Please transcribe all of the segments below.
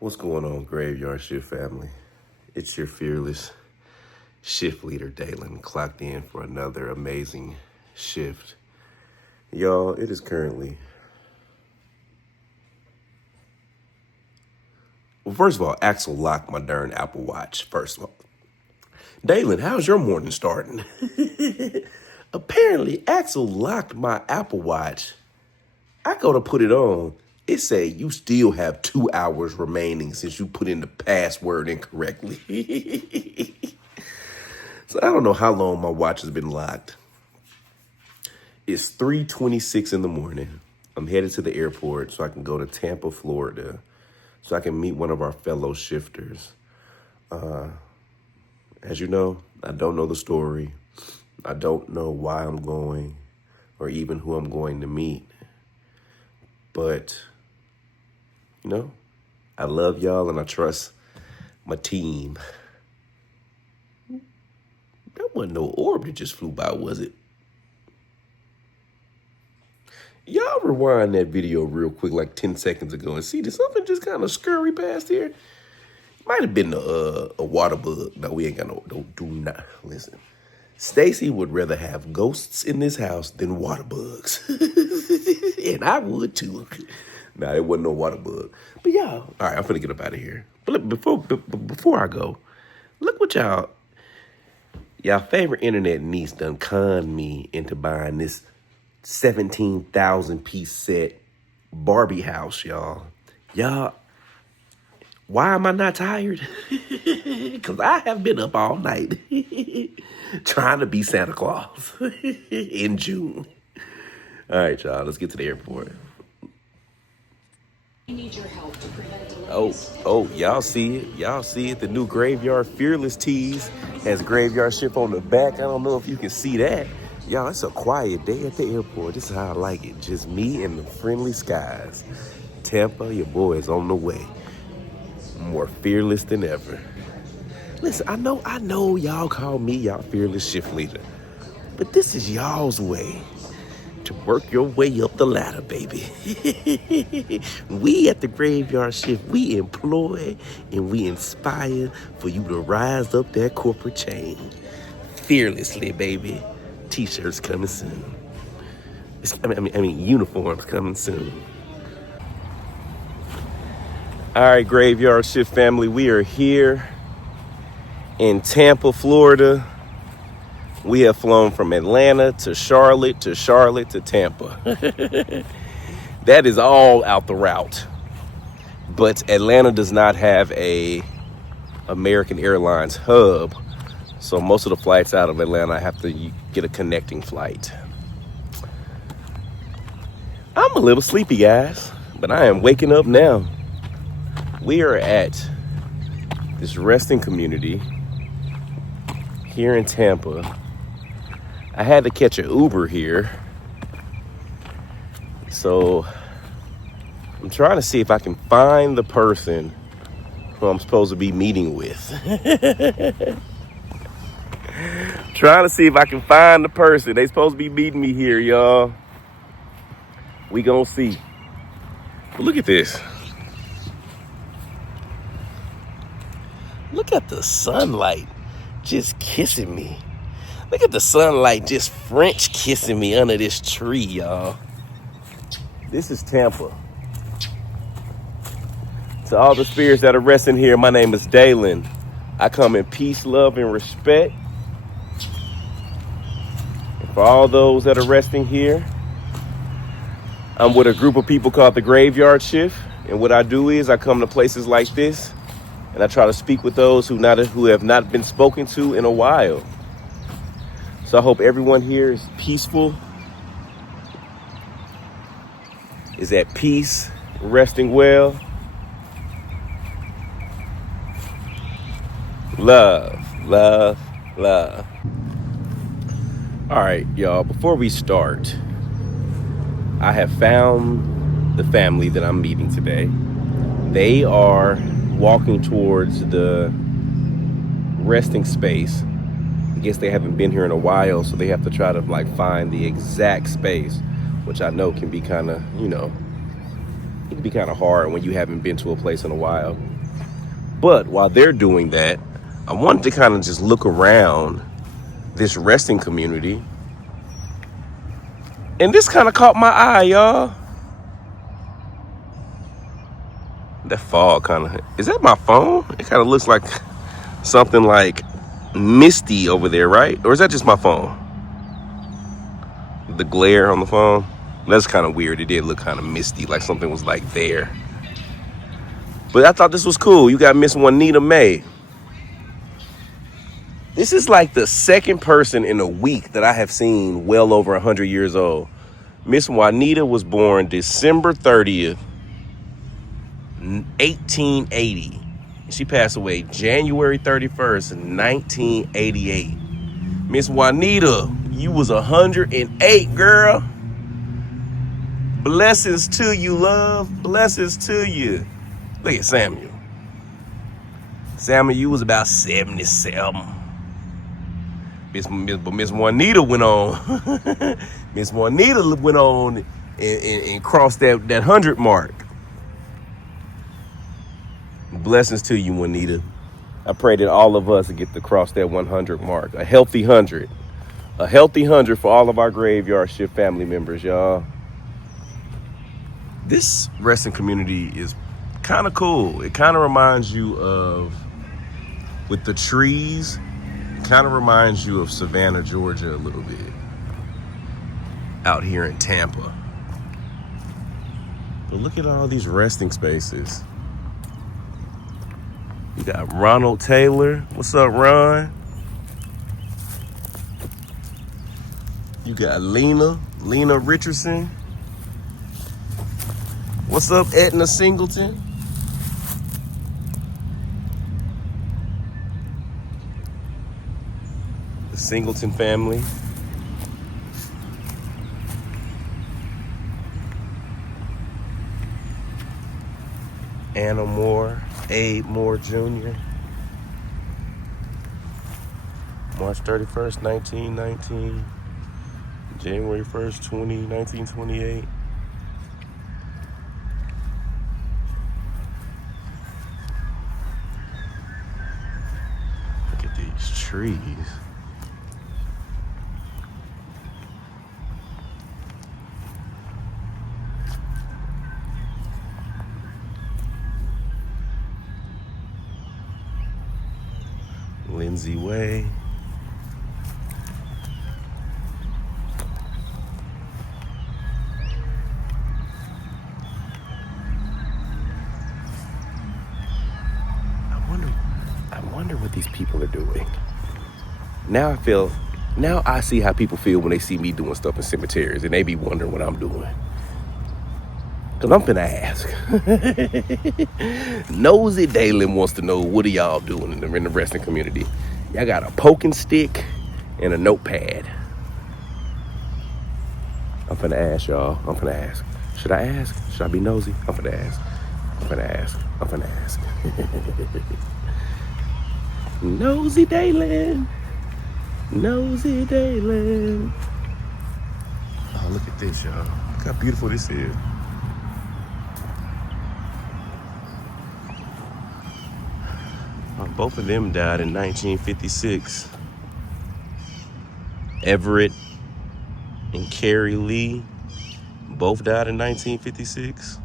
What's going on, Graveyard Shift family? It's your fearless shift leader, Dalen, clocked in for another amazing shift. Y'all, it is currently... Well, first of all, Axel locked my darn Apple Watch, first of all. Dalen, how's your morning starting? Apparently, Axel locked my Apple Watch. I go to put it on. It say you still have 2 hours remaining since you put in the password incorrectly. So I don't know how long my watch has been locked. It's 3:26 in the morning. I'm headed to the airport so I can go to Tampa, Florida, so I can meet one of our fellow shifters. As you know, I don't know the story. I don't know why I'm going or even who I'm going to meet. But, you know, I love y'all and I trust my team. That wasn't no orb that just flew by, was it? Y'all rewind that video real quick, like 10 seconds ago, and see, did something just kind of scurry past here? Might have been a water bug. No, we ain't got no, do not. Listen, Stacy would rather have ghosts in this house than water bugs. And I would too. Nah, it wasn't no water bug. But y'all, all right, I'm finna get up out of here. But look, before I go, look what y'all favorite internet niece done conned me into buying this 17,000 piece set Barbie house, y'all. Y'all, why am I not tired? Because I have been up all night trying to be Santa Claus in June. All right, y'all, let's get to the airport. I need your help to prevent delays. Oh, y'all see it. Y'all see it. The new Graveyard Fearless tees has Graveyard Shift on the back. I don't know if you can see that. Y'all, it's a quiet day at the airport. This is how I like it. Just me and the friendly skies. Tampa, your boy is on the way. More fearless than ever. Listen, I know y'all call me y'all fearless shift leader, but this is y'all's way to work your way up the ladder, baby. We at the Graveyard Shift, we employ and we inspire for you to rise up that corporate chain. Fearlessly, baby. T-shirts coming soon. I mean, uniforms coming soon. All right, Graveyard Shift family, we are here in Tampa, Florida. We have flown from Atlanta to Charlotte to Tampa. That is all out the route. But Atlanta does not have a American Airlines hub. So most of the flights out of Atlanta, I have to get a connecting flight. I'm a little sleepy, guys, but I am waking up now. We are at this resting community here in Tampa. I had to catch an Uber here. So I'm trying to see if I can find the person who I'm supposed to be meeting with. Trying to see if I can find the person. They supposed to be meeting me here, y'all. We gonna see. But look at this. Look at the sunlight just kissing me. Look at the sunlight just French kissing me under this tree, y'all. This is Tampa. To all the spirits that are resting here, my name is Dalen. I come in peace, love, and respect. And for all those that are resting here, I'm with a group of people called the Graveyard Shift. And what I do is I come to places like this and I try to speak with those who have not been spoken to in a while. So I hope everyone here is peaceful, is at peace, resting well. Love, love, love. All right, y'all, before we start, I have found the family that I'm meeting today. They are walking towards the resting space. I guess they haven't been here in a while, so they have to try to find the exact space, which I know can be kind of, can be kind of hard when you haven't been to a place in a while. But while they're doing that, I wanted to kind of just look around this resting community. And this kind of caught my eye, y'all. That fog kind of, is that my phone? It kind of looks like something like misty over there, right? Or is that just my phone? The glare on the phone? That's kind of weird. It did look kind of misty, like something was like there. But I thought this was cool. You got Miss Juanita May. This is like the second person in a week that I have seen well over 100 years old. Miss Juanita was born December 30th, 1880. She passed away January 31st, 1988. Miss Juanita, you was 108, girl. Blessings to you, love. Blessings to you. Look at Samuel. Samuel, you was about 77. But Miss Juanita went on. Miss Juanita went on and crossed that 100 mark. Blessings to you, Juanita. I pray that all of us get to cross that 100 mark. A healthy 100. A healthy 100 for all of our graveyard shift family members, y'all. This resting community is kind of cool. It kind of reminds you of, with the trees, it kind of reminds you of Savannah, Georgia a little bit. Out here in Tampa. But look at all these resting spaces. You got Ronald Taylor. What's up, Ron? You got Lena Richardson. What's up, Edna Singleton? The Singleton family. Anna Moore, Abe Moore Jr. March 31st, 1919. January 1st, 1928. Look at these trees. Lindsay Way. I wonder what these people are doing. Now I see how people feel when they see me doing stuff in cemeteries and they be wondering what I'm doing. Cause I'm finna ask. Nosy Dalen wants to know, what are y'all doing in the resting community? Y'all got a poking stick and a notepad. I'm finna ask, y'all. I'm finna ask. Should I ask? Should I be nosy? I'm finna ask. I'm finna ask. I'm finna ask. Nosy Dalen. Nosy Dalen. Oh, look at this, y'all. Look how beautiful this is. Both of them died in 1956. Everett and Carrie Lee both died in 1956.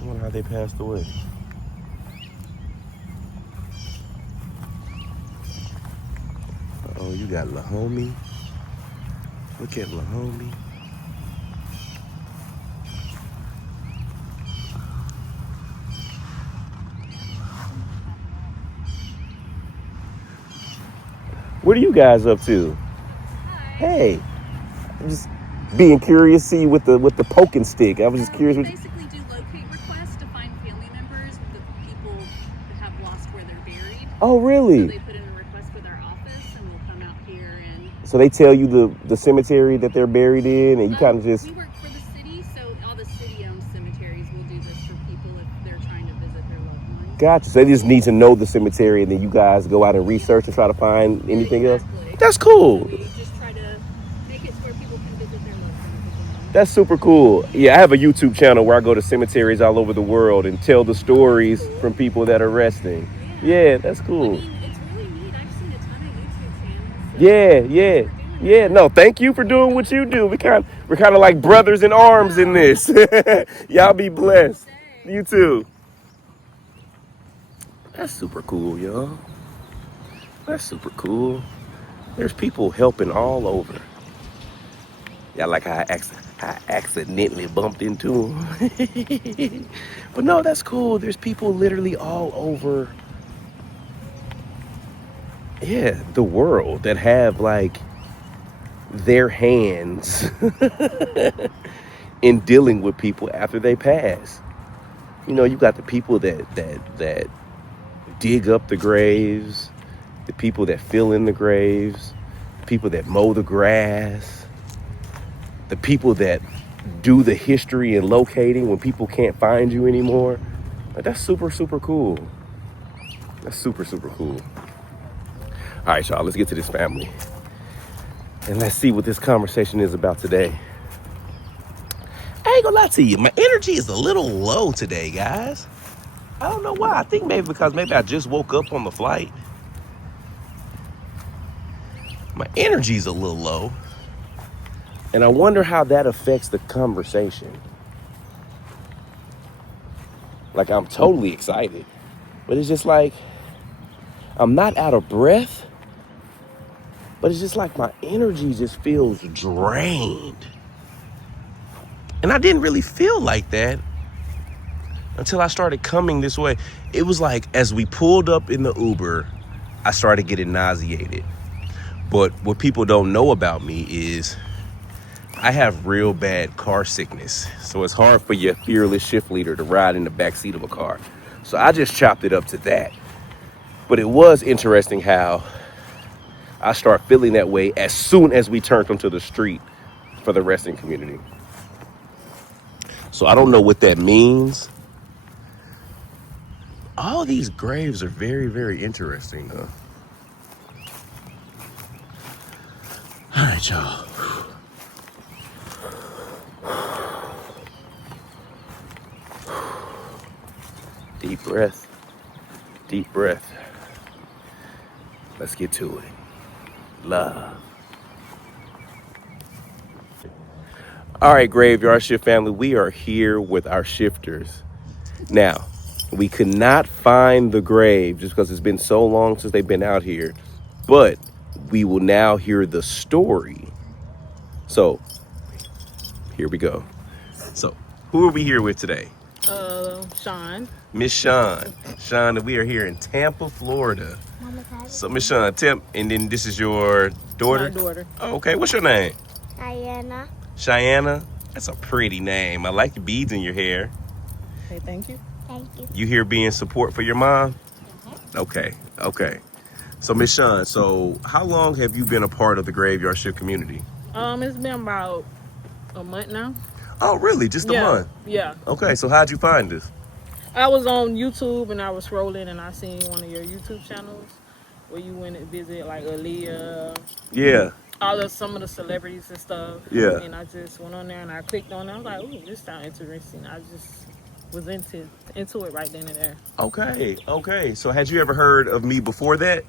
I wonder how they passed away. Oh, you got LaHomie. Look at LaHomie. What are you guys up to? Hi. Hey, I'm just being curious. See you with the poking stick. I was just curious. We basically do locate requests to find family members of the people that have lost where they're buried. Oh, really? So they put in a request with our office, and we'll come out here and. So they tell you the cemetery that they're buried in, and you kind of just. We work for the city, so all the city-owned cemeteries will do this for people if they're trying to visit their loved ones. Gotcha. So they just need to know the cemetery, and then you guys go out and research and try to find anything else. Exactly. That's cool. So we just try to make it to where people can visit their loved ones. That's super cool. Yeah, I have a YouTube channel where I go to cemeteries all over the world and tell the stories from people that are resting. Yeah. Yeah, that's Well, I cool. mean, it's really neat. I've seen a ton of YouTube channels. So Yeah, thanks yeah, for doing yeah. that. No, thank you for doing what you do. We're kind of like brothers in I arms in know. this. Y'all be What can you blessed. say? You too. That's super cool, y'all. That's super cool. There's people helping all over. Yeah, like how I accidentally bumped into him. But no, that's cool. There's people literally all over, yeah, the world that have like their hands in dealing with people after they pass. You know, you got the people that dig up the graves, the people that fill in the graves, the people that mow the grass, the people that do the history and locating when people can't find you anymore. Like, that's super, super cool. That's super, super cool. All right, y'all, let's get to this family. And let's see what this conversation is about today. I ain't gonna lie to you, my energy is a little low today, guys. I don't know why. I think maybe because maybe I just woke up on the flight. My energy's a little low. And I wonder how that affects the conversation. Like, I'm totally excited. But it's just like, I'm not out of breath. But it's just like my energy just feels drained. And I didn't really feel like that until I started coming this way. It was like as we pulled up in the Uber, I started getting nauseated. But what people don't know about me is I have real bad car sickness. So it's hard for your fearless shift leader to ride in the back seat of a car. So I just chopped it up to that. But it was interesting how I start feeling that way as soon as we turned onto the street for the resting community. So I don't know what that means. All these graves are very, very interesting, though. All right, y'all. Deep breath. Deep breath. Let's get to it. Love. All right, Graveyard Shift family, we are here with our shifters. Now, we could not find the grave just because it's been so long since they've been out here, but we will now hear the story. So, here we go. So, who are we here with today? Sean. Miss Sean. Sean, we are here in Tampa, Florida. So, Miss Sean, and then this is your daughter? My daughter. Oh, okay, what's your name? Diana. Cheyenne? That's a pretty name. I like the beads in your hair. Hey, thank you. Thank you. You here being support for your mom? Okay, okay. So, Miss Sean, so how long have you been a part of the Graveyard Shift community? It's been about a month now. Oh, really? Just a month? Yeah. Okay, so how'd you find this? I was on YouTube and I was scrolling and I seen one of your YouTube channels where you went and visit like Aaliyah, Yeah, some of the celebrities and stuff. Yeah. And I just went on there and I clicked on it. I was like, ooh, this sounds interesting. I just was into it right then and there. okay, okay. So had you ever heard of me before that?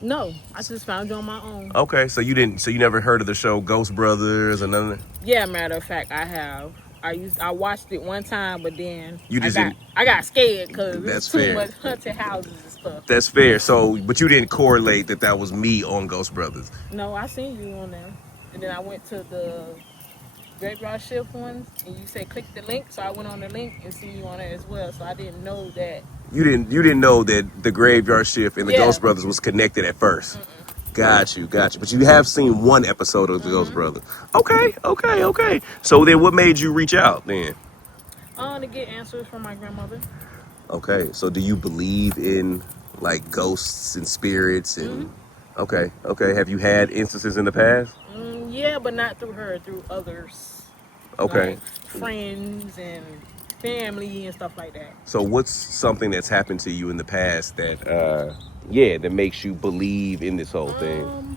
No, I just found you on my own. Okay, so you never heard of the show Ghost Brothers or none of that? Yeah, matter of fact, I have. I watched it one time, but then You just didn't. I got scared because That's there's too fair. much haunted houses and stuff. That's fair. So, but you didn't correlate that was me on Ghost Brothers. No, I seen you on there, and then I went to the Graveyard Shift ones, and you said click the link, so I went on the link and see you on there as well. So I didn't know that. You didn't know that the Graveyard Shift and the Yeah. Ghost Brothers was connected at 1st. Got you. But you have seen one episode of the Ghost Brothers. Okay. So then what made you reach out then? To get answers from my grandmother. Okay, so do you believe in like ghosts and spirits and okay. Have you had instances in the past? Yeah, but not through her, through others. Okay. Like friends and family and stuff like that. So what's something that's happened to you in the past that that makes you believe in this whole thing?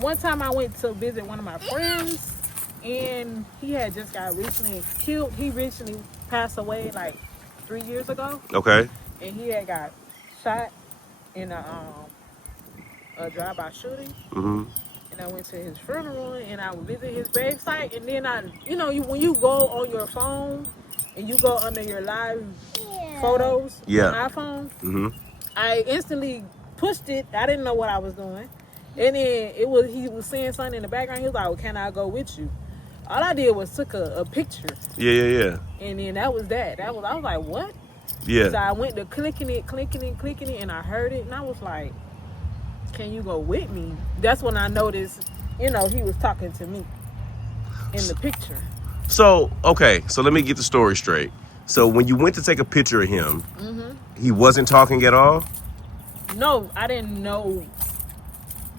one time I went to visit one of my friends, and he had just got recently killed. He recently passed away like 3 years ago, Okay. and he had got shot in a drive-by shooting. Mm-hmm. And I went to his funeral, and I visited his gravesite. And then when you go on your phone and you go under your live photos on iPhone, Mm-hmm. I instantly pushed it. I didn't know what I was doing. And then he was saying something in the background. He was like, well, can I go with you? All I did was took a picture. Yeah. And then that was that. I was like, what? Yeah. So I went to clicking it, and I heard it, and I was like, can you go with me? That's when I noticed, he was talking to me in the picture. So, okay, so let me get the story straight. So when you went to take a picture of him, he wasn't talking at all? No, I didn't know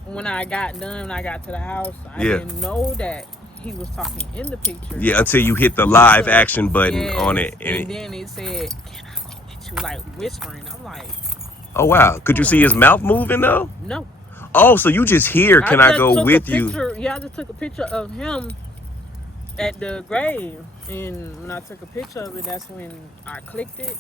when I got done, when I got to the house, I didn't know that he was talking in the picture. Yeah, until you hit the live action button on it. And then it said, can I go with you? Like whispering. I'm like, oh, wow. Could you see his mouth moving, though? no. Oh, so you just hear, can I go with you? Yeah, I just took a picture of him at the grave. And when I took a picture of it, that's when I clicked it.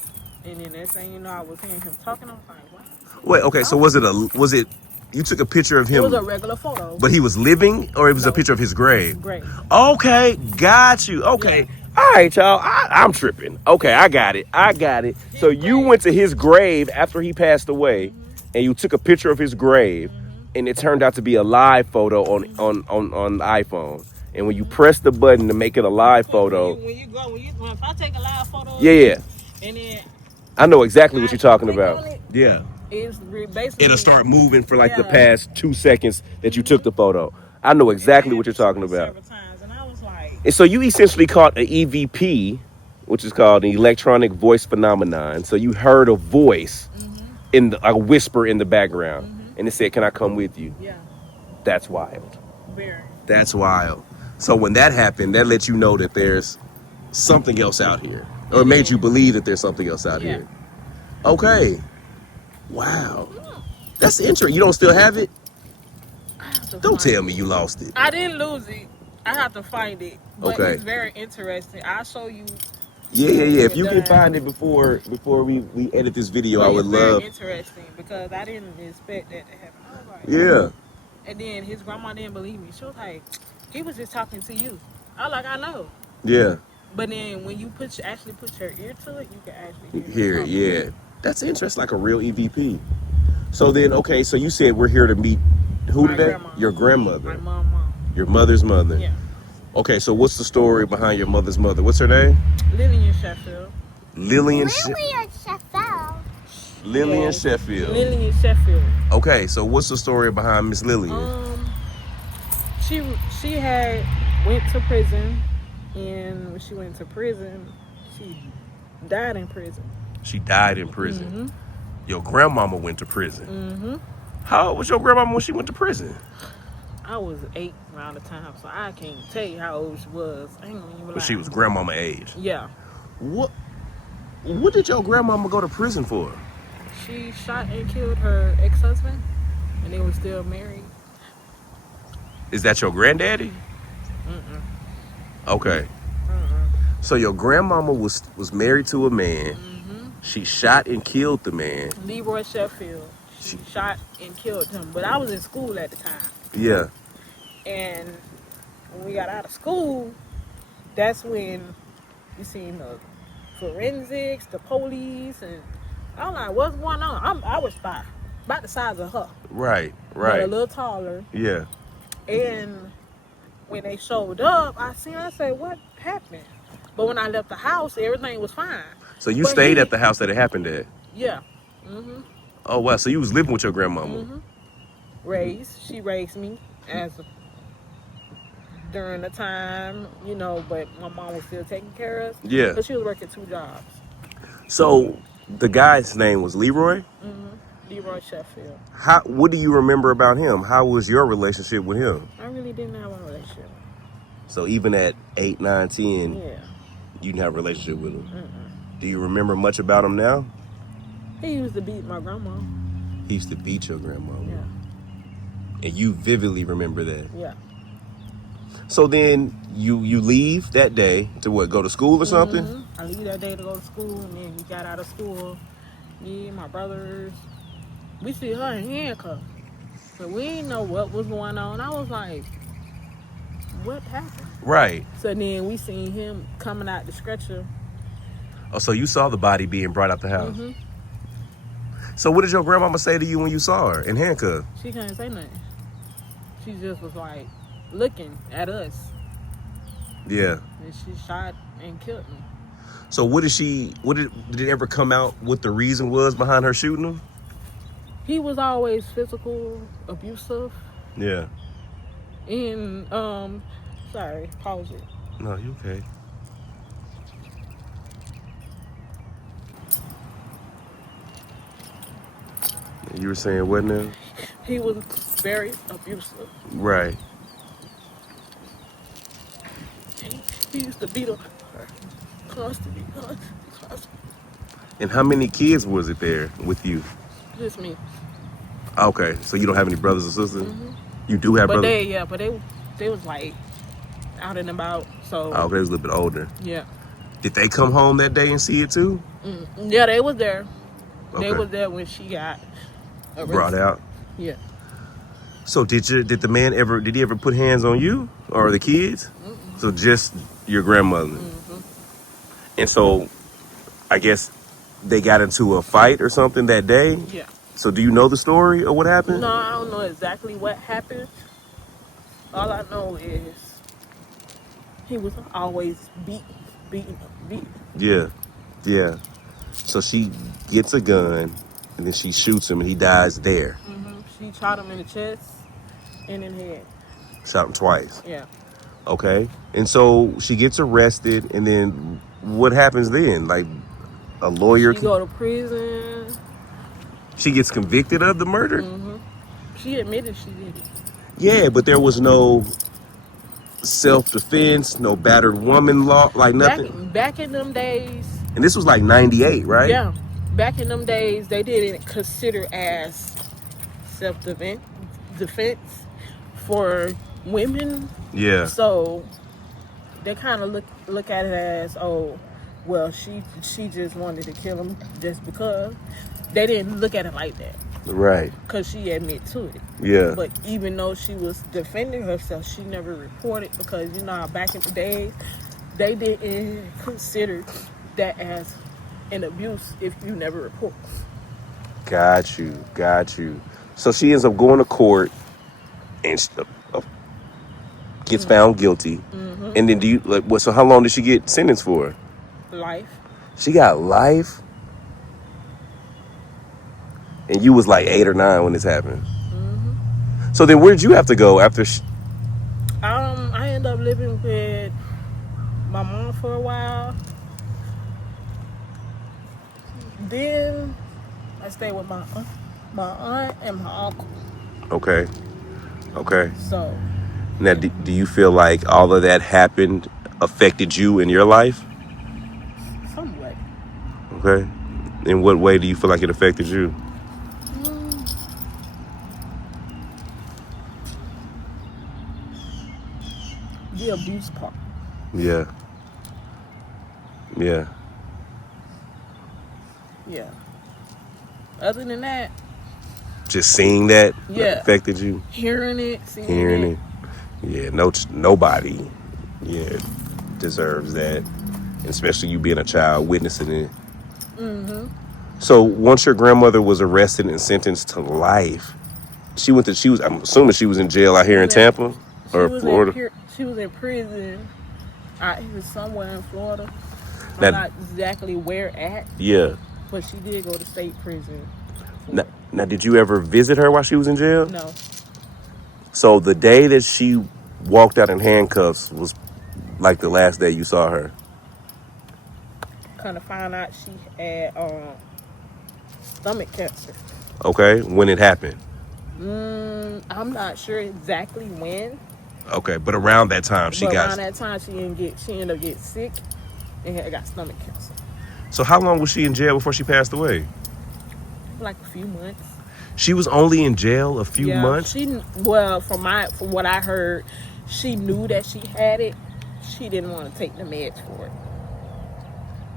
And then next thing you know, I was hearing him talking. I was like, what? Wait, okay, so was it, you took a picture of him? It was a regular photo. But he was living, or it was a picture of his grave? Grave. Okay, got you. Okay. Yeah. All right, y'all. I'm tripping. Okay, I got it. So you went to his grave after he passed away, and you took a picture of his grave, and it turned out to be a live photo on the iPhone. And when you press the button to make it a live photo, if I take a live photo, yeah, and then I know exactly what you're talking about. Yeah, it's basically it'll start moving for like the past 2 seconds that you took the photo. I know exactly what you're talking about. And I was like, and so you essentially caught an EVP, which is called an electronic voice phenomenon. So you heard a voice a whisper in the background, and it said, "Can I come with you?" Yeah. That's wild. Very. That's wild. So when that happened, that let you know that there's something else out here, or it made you believe that there's something else out here. Okay. Wow. That's interesting. You don't still have it? Don't tell me you lost it. I didn't lose it. I have to find it. But it's very interesting. I'll show you. Yeah. If you can find it before we edit this video, I would love. It's very interesting because I didn't expect that to happen. I was like, yeah. And then his grandma didn't believe me. She was like, he was just talking to you. I was like, I know. Yeah. But then when you actually put your ear to it, you can actually hear it. Yeah. That's interesting, like a real EVP. So then, okay, so you said we're here to meet who today? Grandma. Your grandmother. My mom. Your mother's mother. Yeah. Okay, so what's the story behind your mother's mother? What's her name? Lillian Sheffield. Lillian Lillian Sheffield. Okay, so what's the story behind Miss Lillian? She had went to prison, and when she went to prison, she died in prison. She died in prison. Your grandmama went to prison. How old was your grandmama when she went to prison? I was 8 around the time, so I can't tell you how old she was. I ain't gonna even lie. But she was grandmama age. Yeah. What did your grandmama go to prison for? She shot and killed her ex-husband, and they were still married. Is that your granddaddy? Okay. So your grandmama was married to a man. She shot and killed the man. Leroy Sheffield. She shot and killed him. But I was in school at the time. Yeah. And when we got out of school, that's when you seen the forensics, the police, and I'm like, what's going on? I was about the size of her. Right. But a little taller. Yeah. And when they showed up, I said, what happened? But when I left the house, everything was fine. So you stayed at the house that it happened at? Yeah. Oh, wow. So you was living with your grandmama? She raised me during the time, but my mom was still taking care of us. Yeah. But she was working 2 jobs. So the guy's name was Leroy? Leroy Sheffield. What do you remember about him? How was your relationship with him? I really didn't have a relationship. So even at 8, 9, 10, yeah, you didn't have a relationship with him? Do you remember much about him now? He used to beat my grandma. He used to beat your grandma? Yeah. And you vividly remember that. Yeah. So then you leave that day to what? Go to school or something? I leave that day to go to school, and then we got out of school. Me and my brothers, we see her in handcuffs. So we didn't know what was going on. I was like, what happened? Right. So then we seen him coming out the stretcher. Oh, so you saw the body being brought out the house. So what did your grandmama say to you when you saw her in handcuffs? She couldn't say nothing. She just was like looking at us. Yeah. And she shot and killed me. So did it ever come out what the reason was behind her shooting him? He was always physical, abusive, Yeah. and sorry, pause it. No, you okay. You were saying what now? He was very abusive. Right. He used to beat her constantly. And how many kids was it there with you? Just me. Okay, so you don't have any brothers or sisters? You do have brothers? They was like out and about. So Oh, okay, they was a little bit older. yeah. Did they come home that day and see it too? Yeah, they was there. Okay. They was there when she got arrested. Brought out. Yeah. So did the man ever put hands on you or the kids? So just your grandmother. And so I guess they got into a fight or something that day? Yeah. So do you know the story or what happened? No, I don't know exactly what happened. All I know is he was always beating. Yeah. Yeah. So she gets a gun and then she shoots him and he dies there. She shot him in the chest and in the head. Shot him twice. Yeah. Okay. And so she gets arrested and then what happens then? Like a lawyer? She go to prison. She gets convicted of the murder? She admitted she did it. Yeah, but there was no self-defense, no battered woman law, like nothing. Back in them days. And this was like 98, right? Yeah. Back in them days, they didn't consider as self-defense for women. Yeah. So they kind of look at it as, oh, well, she just wanted to kill him just because. They didn't look at it like that. Right. Because she admitted to it. Yeah. But even though she was defending herself, she never reported because, you know, how back in the days, they didn't consider that as an abuse if you never report. Got you. So she ends up going to court and gets found guilty. And then so how long did she get sentenced for? Life. She got life? And you was like 8 or 9 when this happened. So then where did you have to go after? I ended up living with my mom for a while. Then I stayed with my aunt and my uncle. Okay. So. Now, do you feel like all of that happened affected you in your life? Somewhat. Okay. In what way do you feel like it affected you? The abuse part. Yeah. Other than that, just seeing that affected you. Hearing it. Yeah. Nobody. Yeah, deserves that, and especially you being a child witnessing it. So once your grandmother was arrested and sentenced to life, I'm assuming she was in jail out here in Tampa or Florida. She was in prison. It was somewhere in Florida. Now, not exactly where at. Yeah. But she did go to state prison. Now, did you ever visit her while she was in jail? No. So the day that she walked out in handcuffs was like the last day you saw her? Kind of found out she had stomach cancer. Okay, when it happened? I'm not sure exactly when. Okay, but around that time she ended up getting sick and got stomach cancer. So how long was she in jail before she passed away? Like a few months. She was only in jail a few Yeah, months? from what I heard, she knew that she had it. She didn't want to take the meds for it.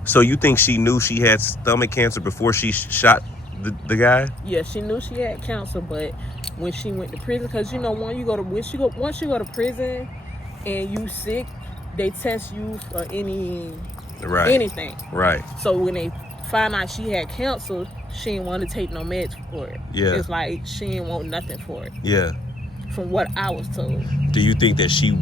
So you think she knew she had stomach cancer before she shot the guy? Yeah, she knew she had cancer, but when she went to prison, because once you go to prison and you sick, they test you for anything. Right. So when they find out she had cancer, she didn't want to take no meds for it. Yeah. It's like she didn't want nothing for it. Yeah. From what I was told. Do you think that she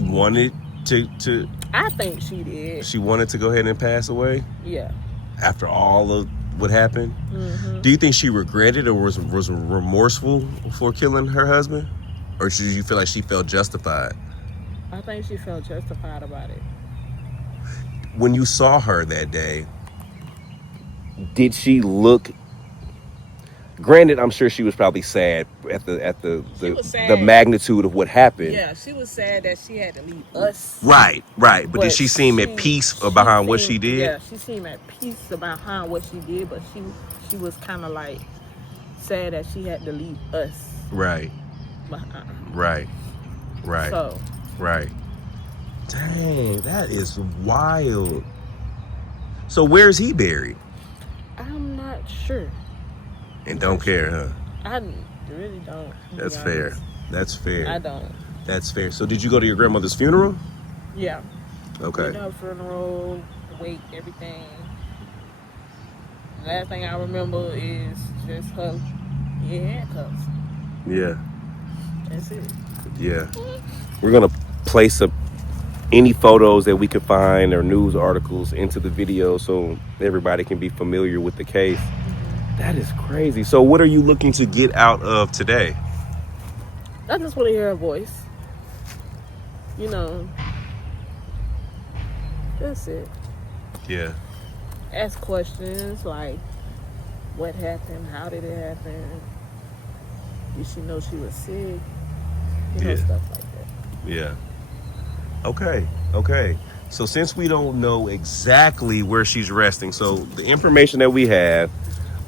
wanted to I think she did. She wanted to go ahead and pass away? Yeah. After all of what happened? Mm-hmm. Do you think she regretted or was remorseful for killing her husband? Or did you feel like she felt justified? I think she felt justified about it. When you saw her that day, did she look... Granted, I'm sure she was probably sad at the magnitude of what happened. Yeah, she was sad that she had to leave us. Right. But did she seem at peace behind what she did? Yeah, she seemed at peace behind what she did, but she was kind of like sad that she had to leave us. Right. Behind. Right. So. Right. Dang, that is wild. So where's he buried? I'm not sure. And don't care, huh? I really don't. That's fair. That's fair. I don't. That's fair. So did you go to your grandmother's funeral? Yeah. Okay. Her funeral, wake, everything. Last thing I remember is just her in handcuffs. Yeah. That's it. Yeah. We're gonna place any photos that we could find or news articles into the video so everybody can be familiar with the case. That is crazy. So what are you looking to get out of today? I just want to hear her voice. That's it. Yeah. Ask questions like, what happened? How did it happen? Did she know she was sick? Stuff like that. Yeah. Okay. So since we don't know exactly where she's resting, so the information that we have,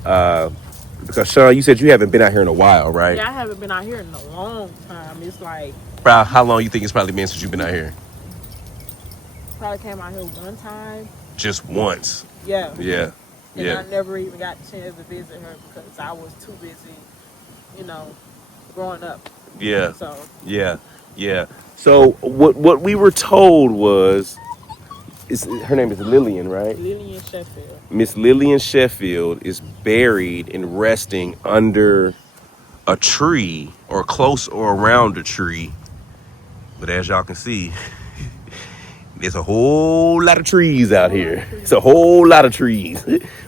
because Sean, you said you haven't been out here in a while, right? Yeah, I haven't been out here in a long time. It's like... How long you think it's probably been since you've been out here? Probably came out here one time. Just once? Yeah. Yeah. And I never even got the chance to visit her because I was too busy, growing up. Yeah. So. Yeah. So what we were told was... her name is Lillian, right? Lillian Sheffield. Miss Lillian Sheffield is buried and resting under a tree or close or around a tree. But as y'all can see, there's a whole lot of trees out here. It's a whole lot of trees.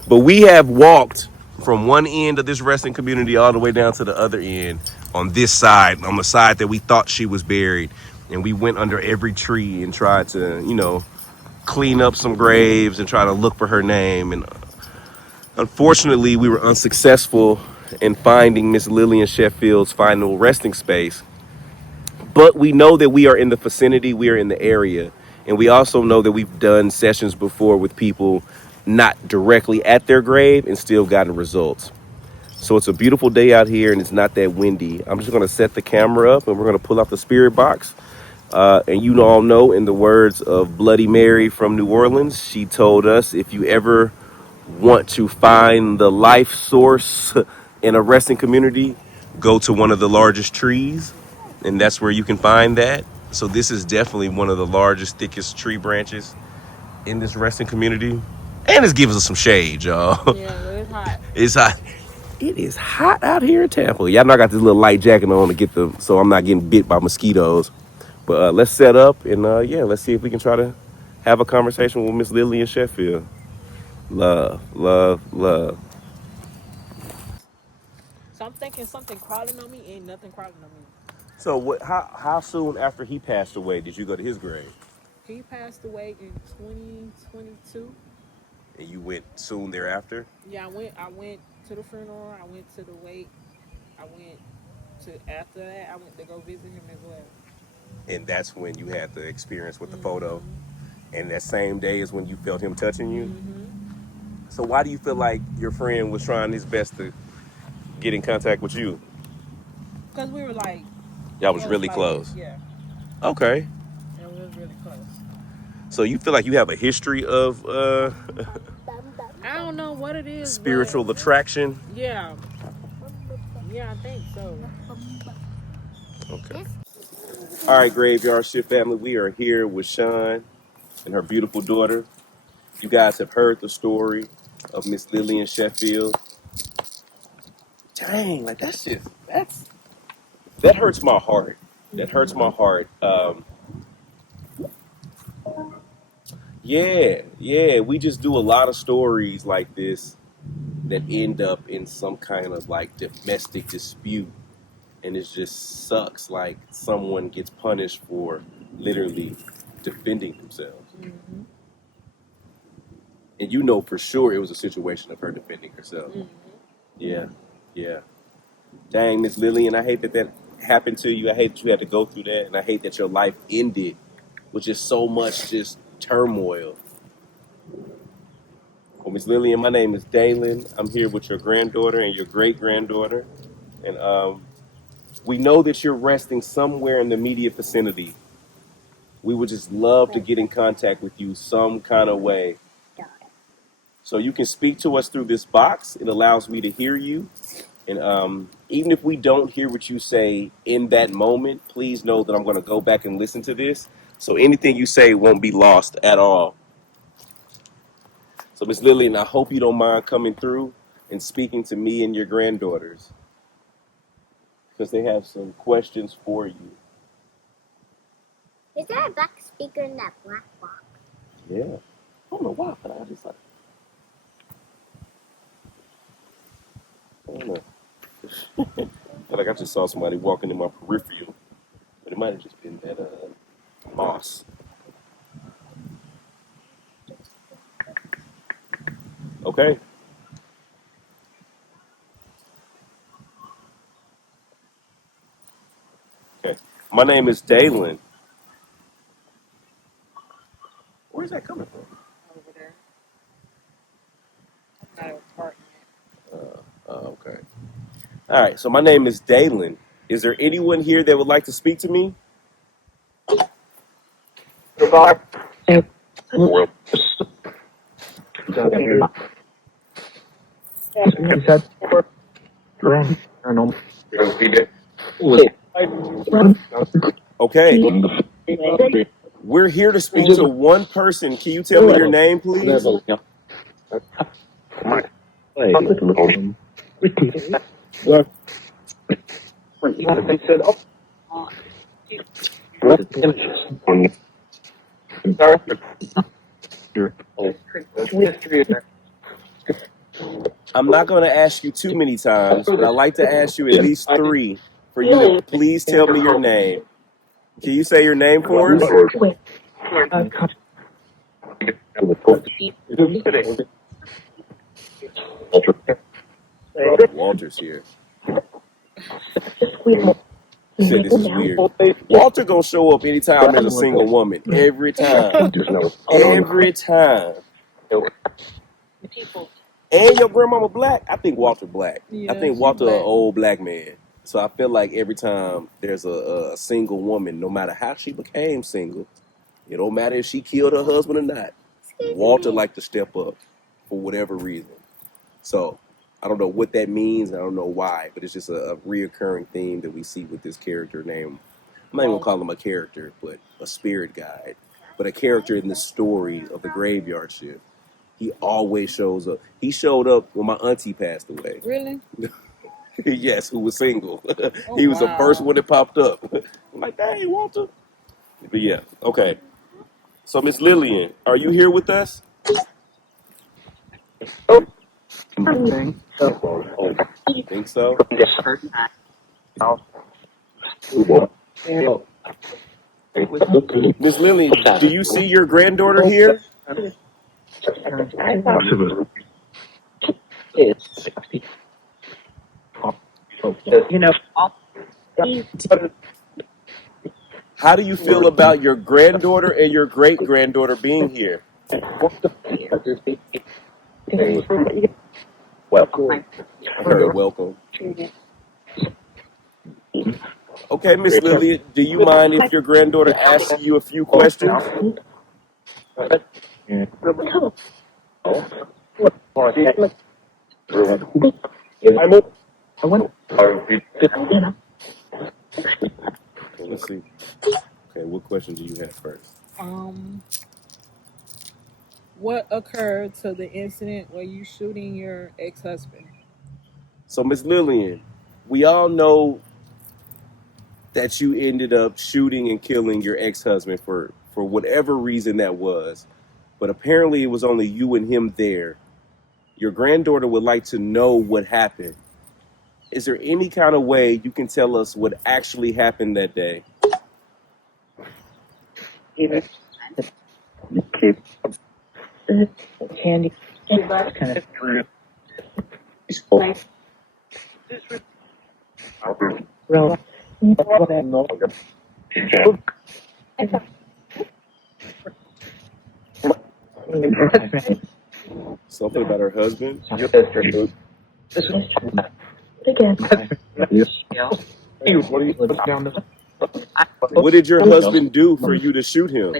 But we have walked from one end of this resting community all the way down to the other end on this side, on the side that we thought she was buried. And we went under every tree and tried to, clean up some graves and try to look for her name. And unfortunately, we were unsuccessful in finding Miss Lillian Sheffield's final resting space. But we know that we are in the vicinity, we are in the area. And we also know that we've done sessions before with people not directly at their grave and still gotten results. So it's a beautiful day out here and it's not that windy. I'm just gonna set the camera up and we're gonna pull out the spirit box. And you all know, in the words of Bloody Mary from New Orleans, she told us, if you ever want to find the life source in a resting community, go to one of the largest trees, and that's where you can find that. So this is definitely one of the largest, thickest tree branches in this resting community. And it gives us some shade, y'all. Yeah, it's hot. It's hot. It is hot out here in Tampa. Y'all know I got this little light jacket on so I'm not getting bit by mosquitoes. But let's set up and let's see if we can try to have a conversation with Miss Lillian Sheffield. Love. So I'm thinking something crawling on me. Ain't nothing crawling on me. So how soon after he passed away did you go to his grave? He passed away in 2022. And you went soon thereafter? Yeah, I went to the funeral. I went to the wake. After that, I went to go visit him as well. And that's when you had the experience with the photo. And that same day is when you felt him touching you. So why do you feel like your friend was trying his best to get in contact with you? Because we were like Y'all was close really by. close. Yeah. Okay. Yeah, we was really close. So you feel like you have a history of I don't know what it is, but spiritual attraction? yeah. Yeah, I think so. Okay. All right, Graveyard Shift family. We are here with Sean and her beautiful daughter. You guys have heard the story of Miss Lillian Sheffield. Dang, like that hurts my heart. That hurts my heart. Yeah. We just do a lot of stories like this that end up in some kind of like domestic dispute, and it just sucks. Like someone gets punished for literally defending themselves, Mm-hmm. and you know for sure it was a situation of her defending herself. Mm-hmm. Yeah, yeah. Dang, Miss Lillian, I hate that happened to you. I hate that you had to go through that, and I hate that your life ended with just so much just turmoil. Well, Miss Lillian, my name is Dalen. I'm here with your granddaughter and your great granddaughter, and we know that you're resting somewhere in the immediate vicinity. We would just love to get in contact with you some kind of way. So you can speak to us through this box. It allows me to hear you. And even if we don't hear what you say in that moment, please know that I'm going to go back and listen to this. So anything you say won't be lost at all. So Miss Lillian, I hope you don't mind coming through and speaking to me and your granddaughters, because they have some questions for you. Is there a black speaker in that black box? Yeah. I don't know why, but I just like, I don't know. I feel like I just saw somebody walking in my peripheral, but it might have just been that moss. Okay. Okay. My name is Dalen. Where's that coming from? Over there. I'm not apartment. Okay. All right. So my name is Dalen. Is there anyone here that would like to speak to me? Okay. We're here to speak to one person. Can you tell me your name, please? I'm not going to ask you too many times, but I'd like to ask you at least three for you to please tell me your name. Can you say your name for us? Walter's here. He said this is weird. Walter gonna show up anytime there's a single woman. Every time. Every time. And your grandmama black? I think Walter black. I think Walter an old black man. So I feel like every time there's a single woman, no matter how she became single, it don't matter if she killed her husband or not, Walter like to step up for whatever reason. So I don't know what that means. I don't know why, but it's just a reoccurring theme that we see with this character named, I'm not even gonna call him a character, but a spirit guide, but a character in the story of the Graveyard Shift. He always shows up. He showed up when my auntie passed away. Really? Yes, who was single. Oh, He was the first wow. one that popped up. I'm like, dang, Walter. But yeah, okay. So Miss Lillian, are you here with us? Think so? Miss Lillian, do you see your granddaughter here? How do you feel about your granddaughter and your great granddaughter being here? I heard welcome. Okay, Miss Lillian, do you mind if your granddaughter asks you a few questions? Okay, let's see. Okay, what question do you have first? What occurred to the incident where you shooting your ex-husband? So, Miss Lillian, we all know that you ended up shooting and killing your ex-husband for whatever reason that was, but apparently it was only you and him there. Your granddaughter would like to know what happened. Is there any kind of way you can tell us what actually happened that day? Candy. Kind of real. Something about her husband? What did your husband do for you to shoot him?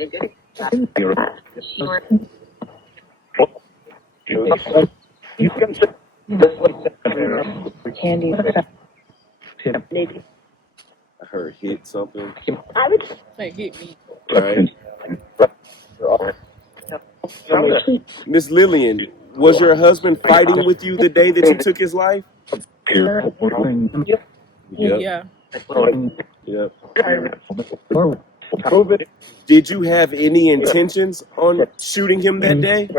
Candy. I heard hit something. Say hit me. Right. Miss Lillian, was your husband fighting with you the day that you took his life? Yep. Yeah. Yep. Did you have any intentions on shooting him that day?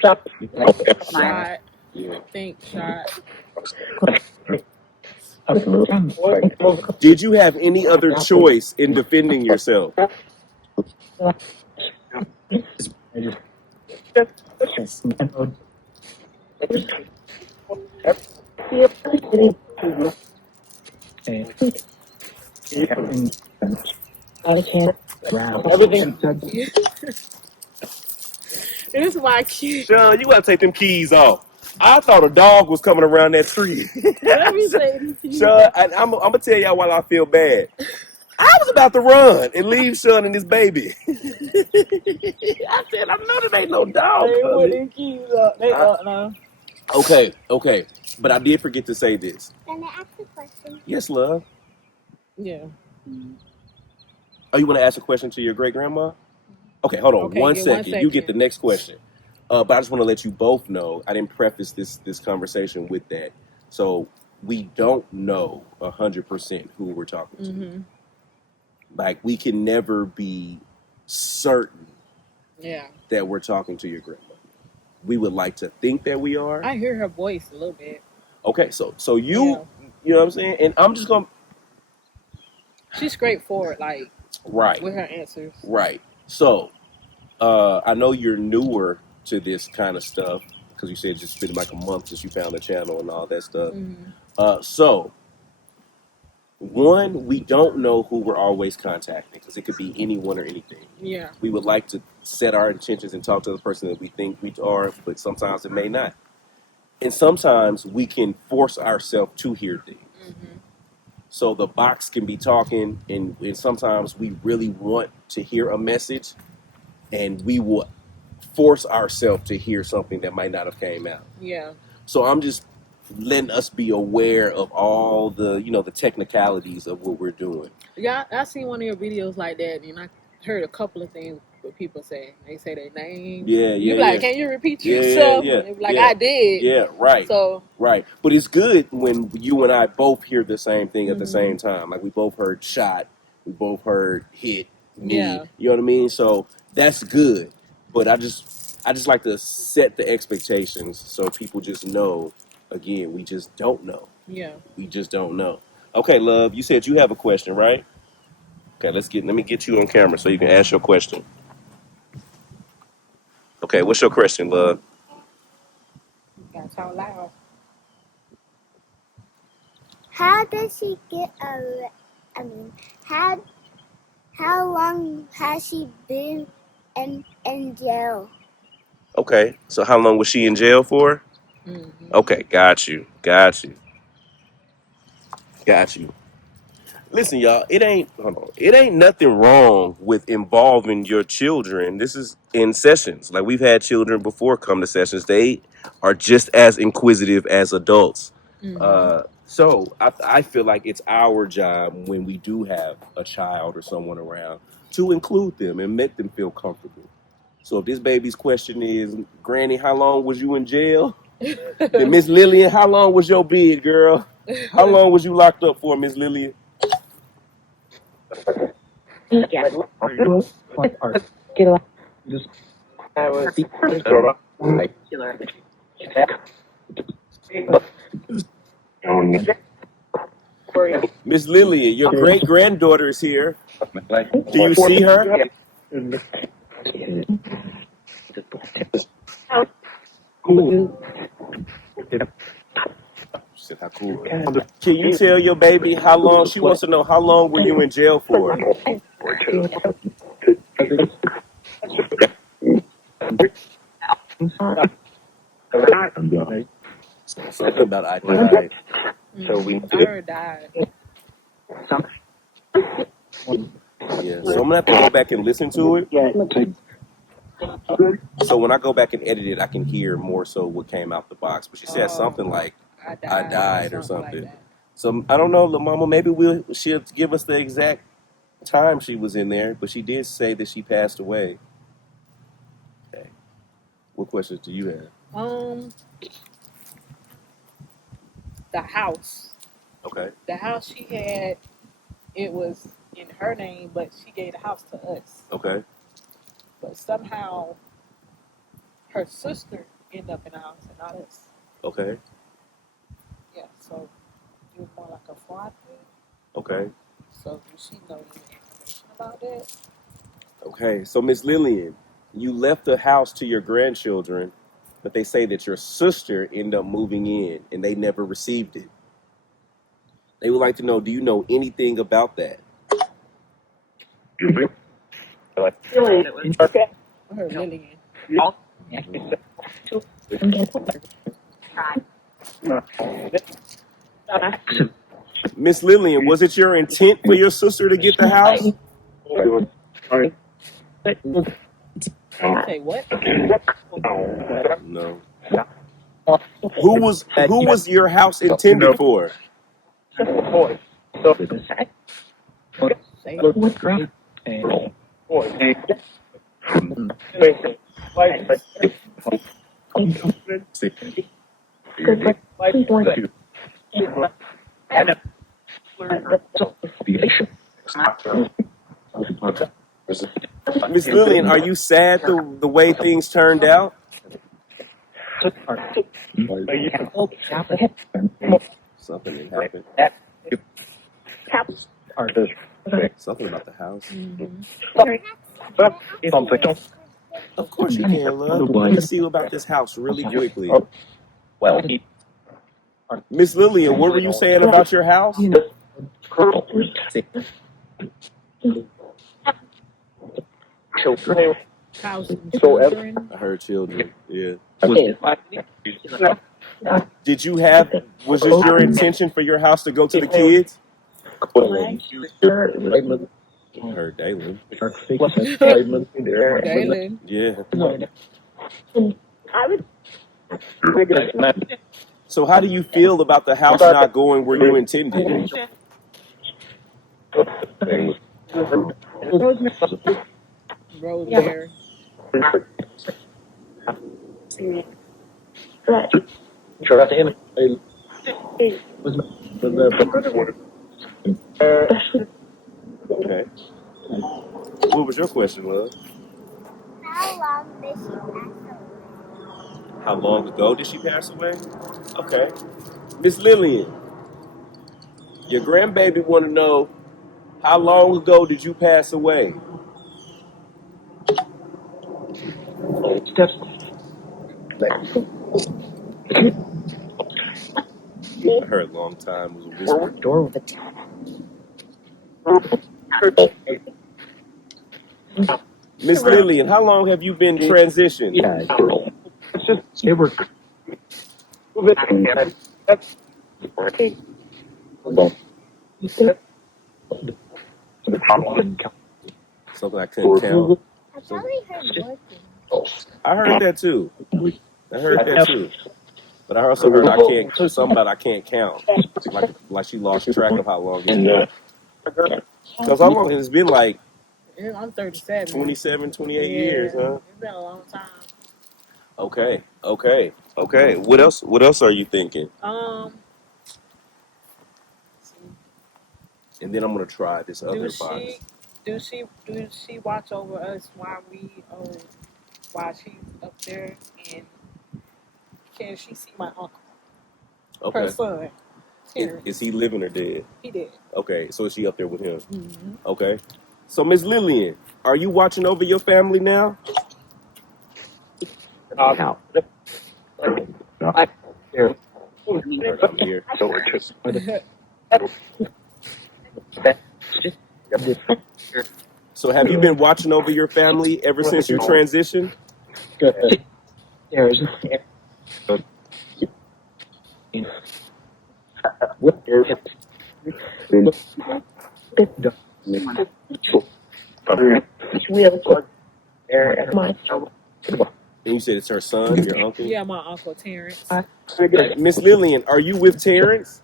Shot. Yeah. Think shot. Did you have any other choice in defending yourself? It is my kid. Sean, you gotta take them keys off. I thought a dog was coming around that tree. Let me say this to you. Sean, I'm gonna tell y'all why I feel bad. I was about to run and leave Sean and his baby. I said, I know there ain't no dog They put coming. them keys up. They up now. Okay. But I did forget to say this. Can I ask a question? Yes, love. Yeah. Oh, you want to ask a question to your great grandma? Okay, hold on. Okay, one yeah, second. 1 You get the second. next question. But I just want to let you both know I didn't preface this conversation with that. So we don't know 100% who we're talking to. Mm-hmm. Like we can never be certain Yeah. that we're talking to your grandma. We would like to think that we are. I hear her voice a little bit. Okay, so you know what I'm saying? And I'm just gonna She's straightforward, like with her answers. Right. So I know you're newer to this kind of stuff because you said it's just been like a month since you found the channel and all that stuff. Mm-hmm. So one, we don't know who we're always contacting because it could be anyone or anything. Yeah. We would like to set our intentions and talk to the person that we think we are, but sometimes it may not. And sometimes we can force ourselves to hear things. Mm-hmm. So the box can be talking, and sometimes we really want to hear a message, and we will force ourselves to hear something that might not have came out. Yeah. So I'm just letting us be aware of all the, the technicalities of what we're doing. Yeah, I seen one of your videos like that, and I heard a couple of things what people say. They say their name. Yeah. You like, can you repeat yourself? And they be like, I did. Yeah, right. So right. But it's good when you and I both hear the same thing at the same time. Like we both heard shot, we both heard hit, knee. Yeah. You know what I mean? So that's good. But I just like to set the expectations so people just know. Again, we just don't know. Yeah. We just don't know. Okay, love, you said you have a question, right? Okay, let me get you on camera so you can ask your question. Okay, what's your question, love? You gotta talk loud. How does she get how long has she been in jail? Okay. So how long was she in jail for? Mm-hmm. Okay, got you. Got you. Got you. Listen, y'all, it ain't hold on. It ain't nothing wrong with involving your children. This is in sessions. Like we've had children before come to sessions. They are just as inquisitive as adults. Mm-hmm. So I feel like it's our job when we do have a child or someone around to include them and make them feel comfortable. So if this baby's question is, Granny, how long was you in jail? Then Miss Lillian, how long was your bid, girl? How long was you locked up for, Miss Lillian? Miss Lillian, your great granddaughter is here. Do you see her? Shit, how cool. Can you tell your baby how long? She wants to know how long were you in jail for? Something about I died. Mm-hmm. I heard that. Yeah. So I'm gonna have to go back and listen to it. So when I go back and edit it, I can hear more so what came out the box. But she said something like I died or something. Like So I don't know, La Mama. Maybe she'll give us the exact time she was in there. But she did say that she passed away. Okay. What questions do you have? The house. Okay. The house she had, it was in her name, but she gave the house to us. Okay. But somehow her sister ended up in the house and not us. Okay. Yeah, so it was more like a fraud thing. Okay. So does she know any information about that? Okay. So Miss Lillian, you left the house to your grandchildren, but they say that your sister ended up moving in and they never received it. They would like to know, do you know anything about that? I heard Lillian. Miss Lillian, was it your intent for your sister to get the house? Say what? No. Who was your house intended for? Say Miss Lillian, are you sad the way things turned out? Something that happened. Something about the house. mm-hmm. Of course you can, love. Let me see about this house really quickly. Miss Lillian, what were you saying about your house? House and children. I heard children. Yeah. Did you have? Was this your intention for your house to go to the kids? I heard Dalen. Dalen. Yeah. So how do you feel about the house not going where you intended? Rosemary. Okay. What was your question, love? How long did she pass away? How long ago did she pass away? Okay. Miss Lillian, your grandbaby want to know how long ago did you pass away? I heard a long time was a whisper. Miss Lillian, how long have you been transitioned? Yeah, it's just they were. That's working. Well, you said the problem. Something I couldn't count. I probably heard working. I heard that too. But I also heard I can't. Something about I can't count. Like she lost track of how long it's been. Because how long has it been? Like I'm 37. 27, 28 years, huh? It's been a long time. Okay. What else are you thinking? And then I'm gonna try this other box. Do she watch over us while she's up there, and can she see my uncle, her Okay. son? Is he living or dead? He did. Okay, so is she up there with him? Mm-hmm. Okay. So Miss Lillian, are you watching over your family now? Now, I'm here. I'm here. So have you been watching over your family ever since you transitioned? There's And you said it's her son, your uncle? Yeah, my uncle Terrence. Miss Lillian, are you with Terrence?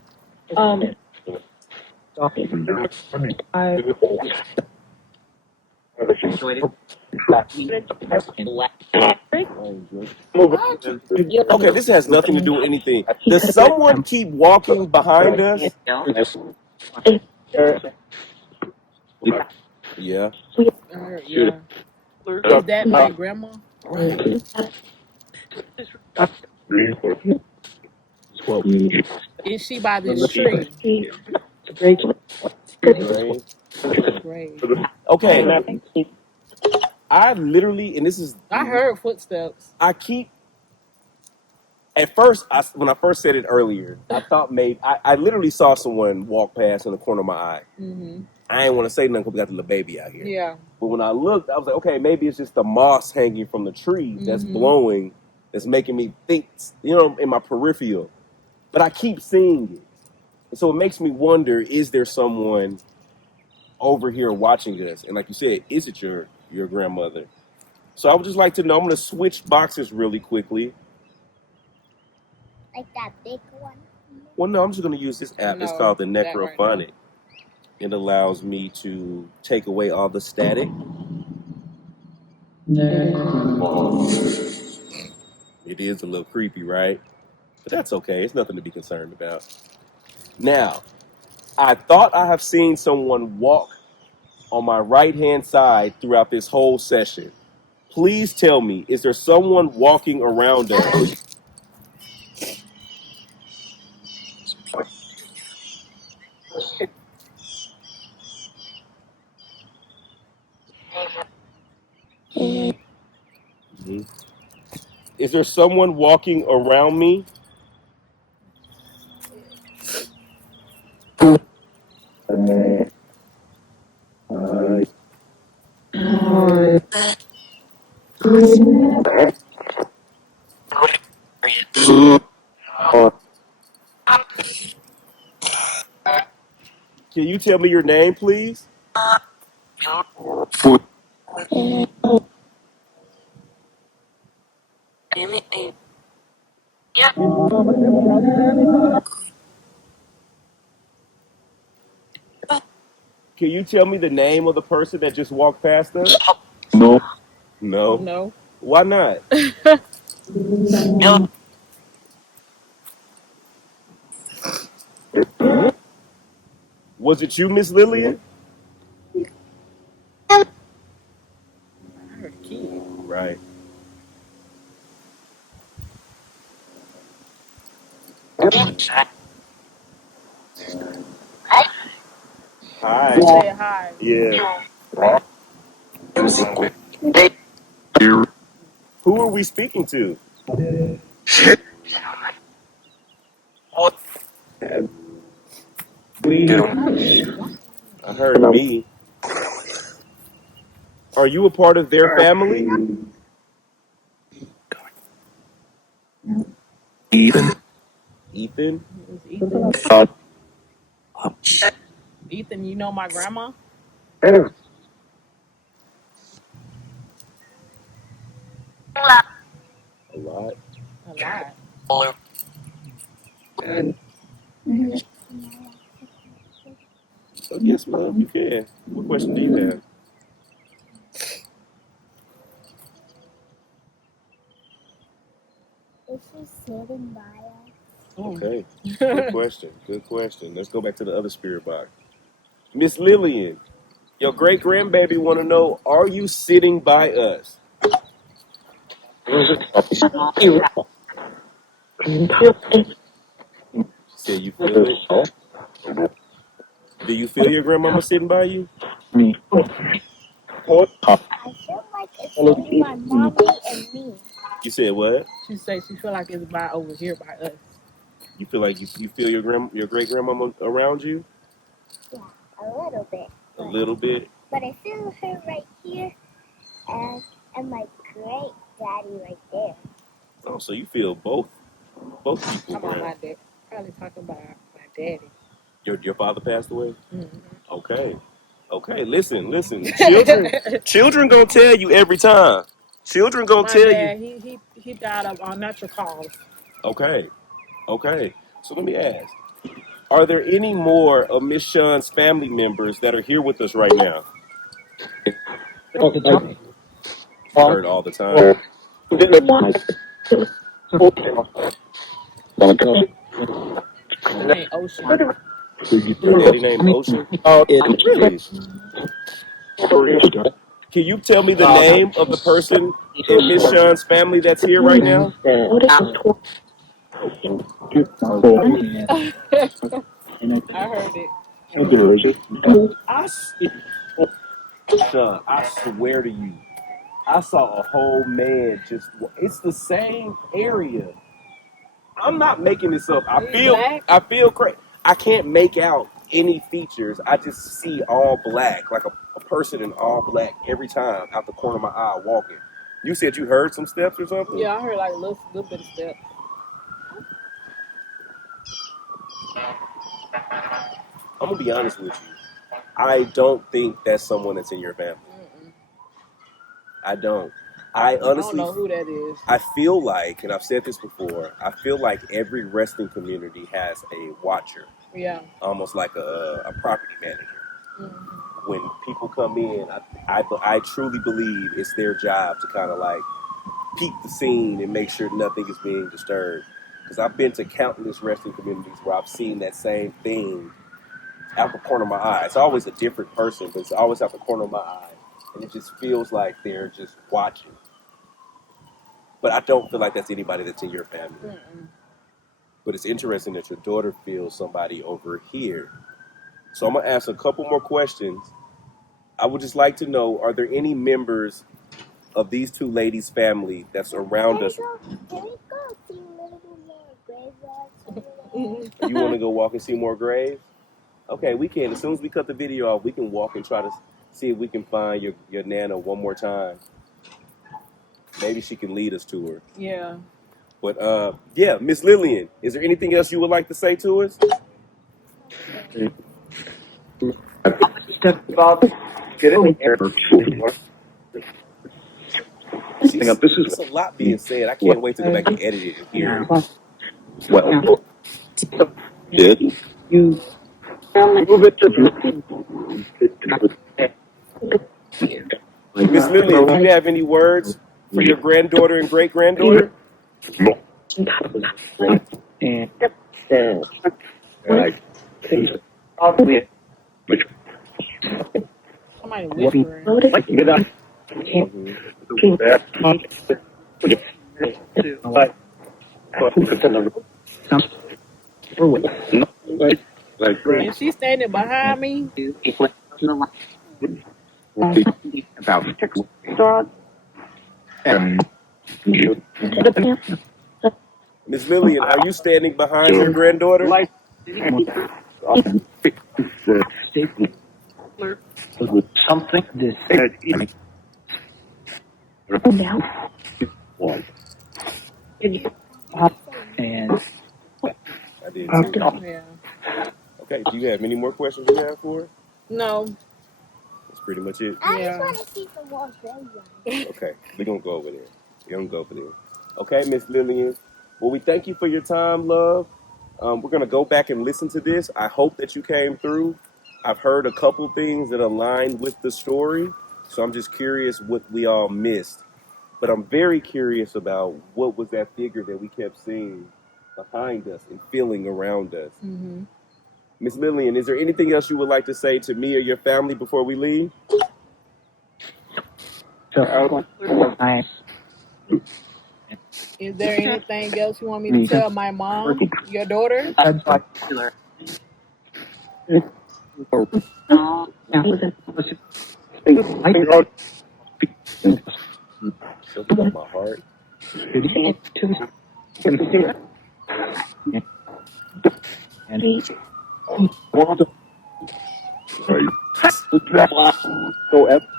Okay, this has nothing to do with anything. Does someone keep walking behind us? Yeah. Yeah. Is that my grandma? Is she by this tree? Great. Great. Okay. I literally, and this is, I heard footsteps. At first, when I first said it earlier, I thought maybe, I literally saw someone walk past in the corner of my eye. Mm-hmm. I ain't want to say nothing because we got the little baby out here. Yeah. But when I looked, I was like, okay, maybe it's just the moss hanging from the tree that's blowing, that's making me think, in my peripheral. But I keep seeing it. And so it makes me wonder, is there someone over here watching us? And like you said, is it your grandmother? So I would just like to know, I'm going to switch boxes really quickly. Like that big one? Well, no, I'm just going to use this app. It's called the Necrophonic. It allows me to take away all the static. It is a little creepy, right? But that's okay. It's nothing to be concerned about. Now, I thought I have seen someone walk on my right-hand side throughout this whole session. Please tell me, is there someone walking around us? Mm-hmm. Is there someone walking around me? Can you tell me your name, please? Can you tell me the name of the person that just walked past us? no. No. Why not? Was it you, Miss Lillian? I heard a kid. Right. Hi. Say hi. Yeah. Who are we speaking to? I heard me. Are you a part of their family? Ethan. Ethan? It's Ethan. Uh, Ethan, you know my grandma? A lot. A lot. Oh, yes, love, you can. What question do you have? Is she sitting by us? Okay. Good question. Good question. Let's go back to the other spirit box. Miss Lillian, your great grandbaby want to know: are you sitting by us? She said you feel it. Do you feel your grandmama sitting by you? Me. I feel like it's sitting by mommy and me. You said what? She say she feel like it's by over here by us. You feel like you feel your great grandmama around you? Yeah, a little bit. A little bit. But I feel her right here and my great daddy right there. Oh, so you feel both people Talking about my around. dad. Probably talking about my daddy. Your father passed away? Mm-hmm. Okay. Okay, listen. Children gonna tell you every time. Children gonna My tell you. dad, he died of unnatural cause. Okay. Okay. So let me ask. Are there any more of Miss Sean's family members that are here with us right now? Heard all the time. His name Ocean. Your daddy named Ocean? Really? Can you tell me the name of the person in Miss Sean's family that's here right now? I heard it. Sean, I swear to you, I saw a whole man just. It's the same area. I'm not making this up. He's black. I feel crazy. I can't make out any features. I just see all black, like a person in all black every time out the corner of my eye walking. You said you heard some steps or something? Yeah, I heard like a little bit of steps. I'm gonna be honest with you. I don't think that's someone that's in your family. Mm-mm. I don't. I I don't honestly, know who that is. I feel like, and I've said this before, I feel like every wrestling community has a watcher, Yeah. almost like a property manager. Mm-hmm. When people come in, I truly believe it's their job to kind of like peep the scene and make sure nothing is being disturbed. Because I've been to countless wrestling communities where I've seen that same thing out the corner of my eye. It's always a different person, but it's always out the corner of my eye. And it just feels like they're just watching. But I don't feel like that's anybody that's in your family. Mm-mm. But it's interesting that your daughter feels somebody over here. So I'm going to ask a couple more questions. I would just like to know, are there any members of these two ladies' family that's around us? Can we go see a little bit more graveyards? Mm-hmm. You want to go walk and see more graves? Okay, we can. As soon as we cut the video off, we can walk and try to see if we can find your Nana one more time. Maybe she can lead us to her. Yeah. But yeah, Miss Lillian, is there anything else you would like to say to us? It's a lot being said. I can't wait to go back and edit it and hear it. Well, did you move it to Miss Lillian, do you have any words for your granddaughter and great granddaughter? Somebody whispering. And she's standing behind me. Miss Lillian, are you standing behind your granddaughter? Something this One. And I did too. Yeah. Okay, do you have any more questions you have for her? No. That's pretty much it. I Yeah. just want to see the walls very Okay, we're gonna go over there. We're gonna go over there. Okay, Miss Lillian. Well, we thank you for your time, love. We're gonna go back and listen to this. I hope that you came through. I've heard a couple things that align with the story, so I'm just curious what we all missed. But I'm very curious about what was that figure that we kept seeing behind us and feeling around us. Mm-hmm. Miss Lillian, is there anything else you would like to say to me or your family before we leave? so I Is there anything else you want me to tell my mom, your daughter? Something about my heart.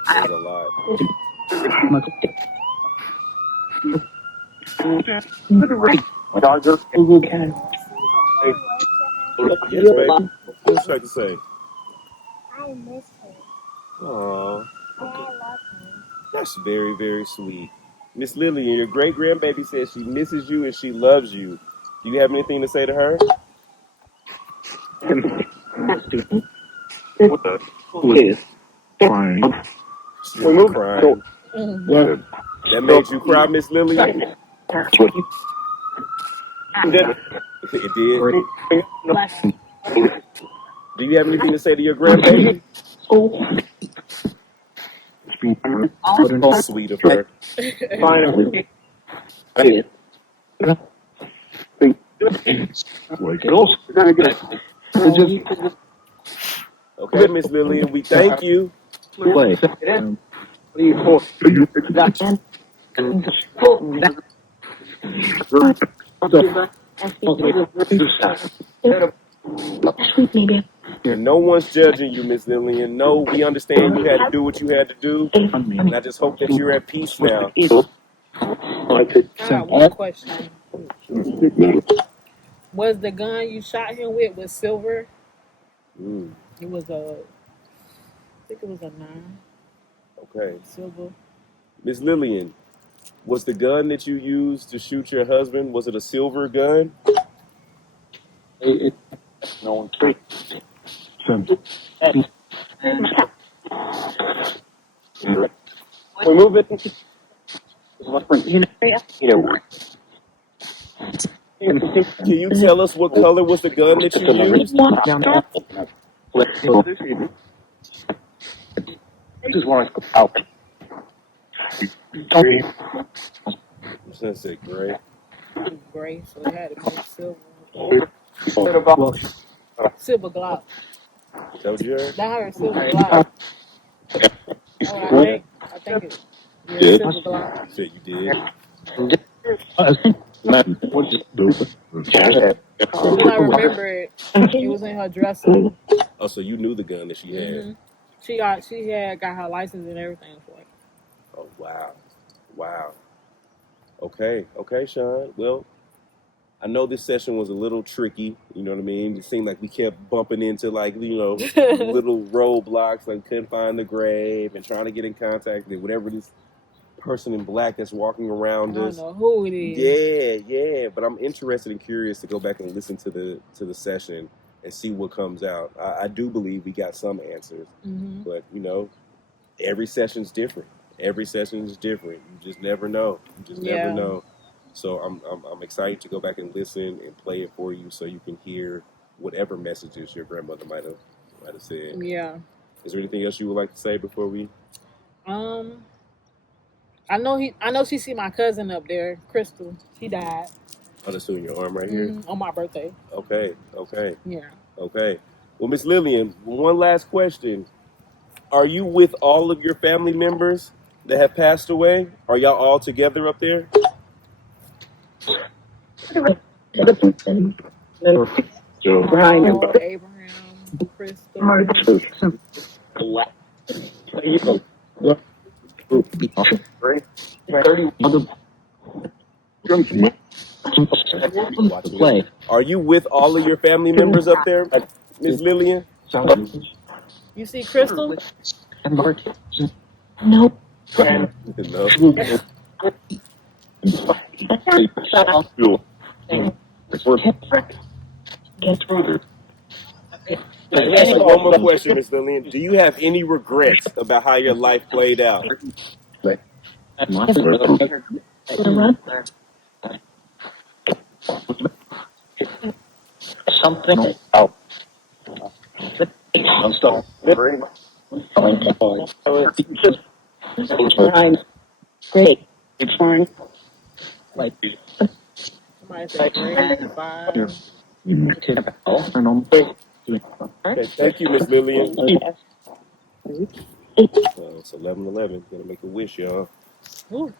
Said a lot. Yes, baby. What would you like to say? I miss her. Aww, And I love her. that's very, very sweet. Miss Lillian, your great grandbaby says she misses you and she loves you. Do you have anything to say to her? She's crying. Mm-hmm. That made you cry, Miss Lillian? It did. Do you have anything to say to your grandbaby? Sweet of her. Okay, Miss Lillian, we thank you. And no one's judging you, Miss Lillian. No, we understand you had to do what you had to do. And I just hope that you're at peace now. I got one question. Was the gun you shot him with silver? Mm, It was I think it was a 9 okay. silver. Miss Lillian, was the gun that you used to shoot your husband, was it a silver gun? We move it. Can you tell us what color was the gun that you used? Sunset gray. It was gray, so it had to be silver. Silver Glock. Told you her? That her silver Glock. Oh, I think it. Yeah, silver Glock. You said you did. Because I remember it was in her dresser. Oh, so you knew the gun that she had. Mm-hmm. She had got her license and everything for it. Oh, wow. Wow. Okay. Okay, Sean. Well, I know this session was a little tricky. You know what I mean? It seemed like we kept bumping into little roadblocks, like couldn't find the grave and trying to get in contact with whatever this person in black that's walking I around don't us. know who it is. Yeah. But I'm interested and curious to go back and listen to the session and see what comes out. I do believe we got some answers, Mm-hmm. but every session's different. Every session is different. You just never know. Never know. So I'm excited to go back and listen and play it for you so you can hear whatever messages your grandmother might have said. Yeah. Is there anything else you would like to say before we? I know she see my cousin up there, Crystal. She died. Oh, that's in your arm right here. On my birthday. Okay. Yeah. Okay. Well, Miss Lillian, one last question. Are you with all of your family members that have passed away? Are y'all all together up there? Paul, Abraham, Crystal. Play. Are you with all of your family members up there, Miss Lillian? You see Crystal? No. No. Let me ask you one more question, Miss Lillian. Do you have any regrets about how your life played out? Something out. Stop. Great. It's fine. Like Somebody say grade 5. Okay, thank you, Miss Lillian. It's 11:11. Gonna make a wish, y'all. Ooh.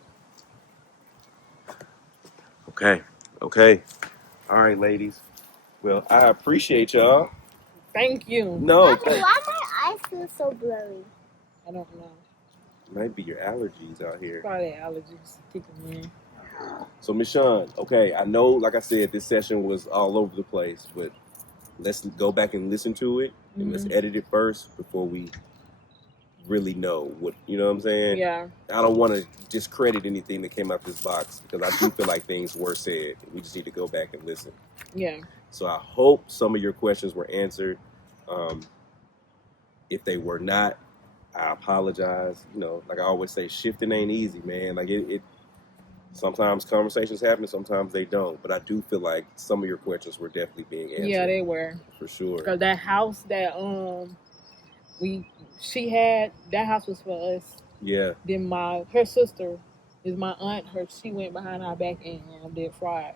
Okay. Okay. All right, ladies. Well, I appreciate y'all. Thank you. No, Mommy, why my eyes feel so blurry? I don't know. might be your allergies out here. Probably allergies kicking in. So, Miss Shawn, okay, I know, like I said, this session was all over the place, but let's go back and listen to it, and let's edit it first before we really know what, you know what I'm saying? Yeah. I don't want to discredit anything that came out this box, because I do feel like things were said. We just need to go back and listen. Yeah. So I hope some of your questions were answered. If they were not, I apologize. You know, like I always say, shifting ain't easy, man. Like it sometimes conversations happen, sometimes they don't. But I do feel like some of your questions were definitely being answered. Yeah, they were. For sure. Because that house that she had, that house was for us. Yeah. Then her sister is my aunt. She went behind our back and did fraud.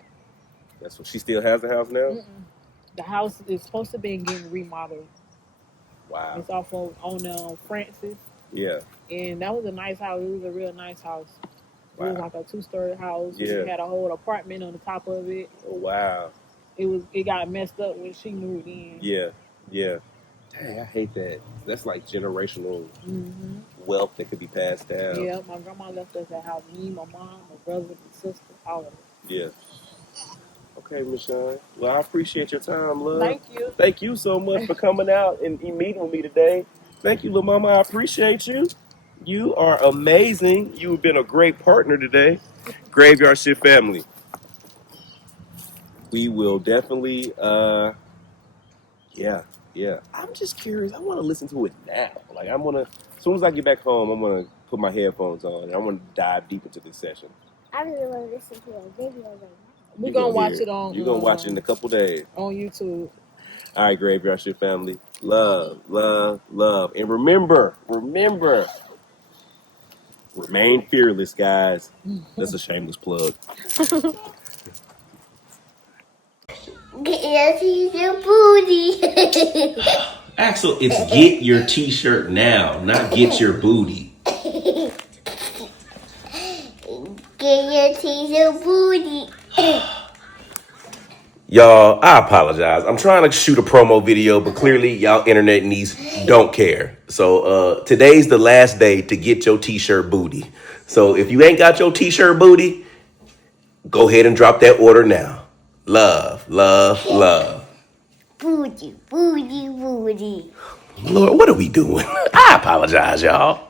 That's what she still has the house now? The house is supposed to be getting remodeled. Wow. It's off on Francis. Yeah. And that was a nice house. It was a real nice house. Wow. It was like a 2-story house. Yeah. It had a whole apartment on the top of it. Oh, wow. It got messed up when she moved in. Yeah. Yeah. Dang, I hate that. That's like generational wealth that could be passed down. Yeah, my grandma left us that house. Me, my mom, my brother, my sister, all of it. Yeah. Okay, Miss Shawn. Well, I appreciate your time, love. Thank you. Thank you so much for coming out and meeting with me today. Thank you, little mama. I appreciate you. You are amazing. You've been a great partner today. Graveyard Shift family. We will definitely, yeah. I'm just curious. I want to listen to it now. Like, as soon as I get back home, I'm going to put my headphones on and I want to dive deep into this session. I really want to listen to a video right now. We're going to watch it on... You're going to watch it in a couple days. On YouTube. All right, Graveyard Shift family. Love, love, love. And remember, remain fearless, guys. That's a shameless plug. Get your t-shirt booty. Axel, it's get your t-shirt now, not get your booty. Get your t-shirt booty. Y'all, I apologize. I'm trying to shoot a promo video, but clearly y'all internet needs don't care. So today's the last day to get your t-shirt booty. So if you ain't got your t-shirt booty, go ahead and drop that order now. Love, love, love. Booty, booty, booty. Lord, what are we doing? I apologize, y'all.